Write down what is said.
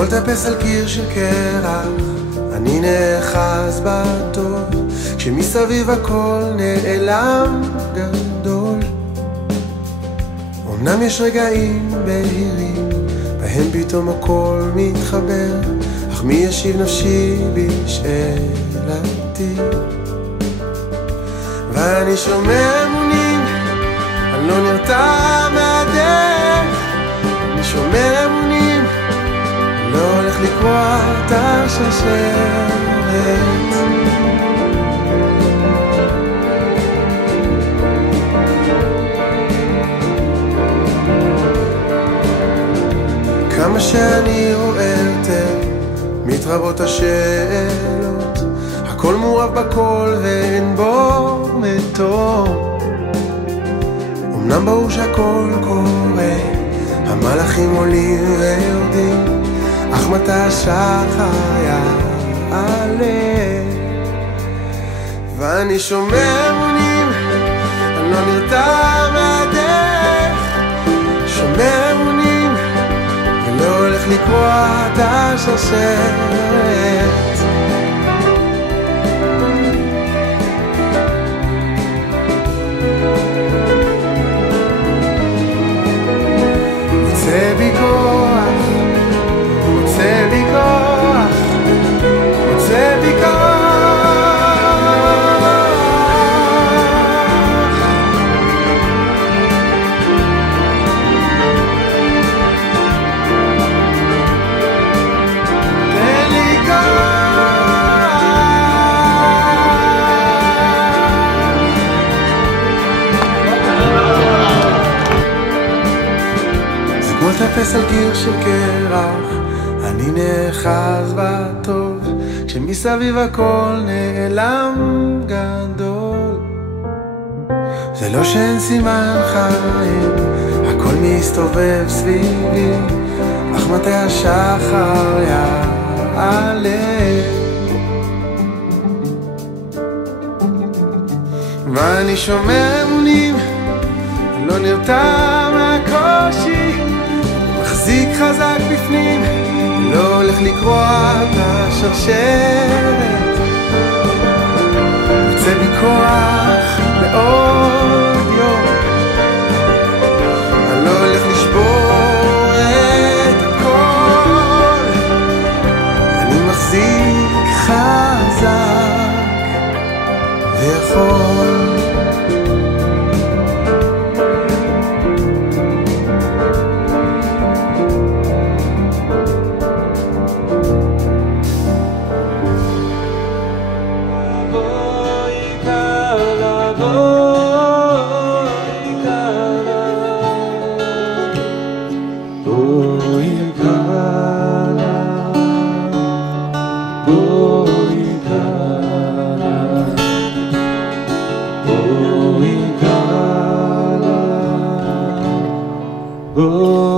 כמו לטפס על קיר של קרח, אני נאחז בטוב, כשמסביב הכל נעלם גדול. אמנם יש רגעים בהירים, בהם פתאום הכל מתחבר, אך מי ישיב נפשי בשאלתי? ואני שומר אמונים, אני לא נרתע מהדרך. אני שומר אמונים, אני לא הולך לקרוע את השרשרת. כמה שאני רואה יותר, מתרבות השאלות, הכל מעורב בכל ואין בו מתום. אמנם ברור שהכל קורה, המלאכים עולים ויורדים, אך מתי השחר יעלה? ואני שומר אמונים, אני לא נרתע מהדרך. שומר אמונים, ולא הולך לקרוע את השרשרת. רוצה בי כוח, רוצה בי כוח, רוצה בי כוח. תן לי כוח. זה כמו לטפס על קיר של קרח, אני נאחז בטוב, כשמסביב הכל נעלם גדול. זה לא שאין סימן חיים, הכל מסתובב סביבי, אך מתי השחר יעלה? ואני שומר אמונים, אני לא נרתע מהקושי, מחזיק חזק בפנים, לא הולך לקרוע את השרשרת. רוצה בי כוח לעוד יום, אני לא הולך לשבור את הכל, אני מחזיק חזק ויכול. Oh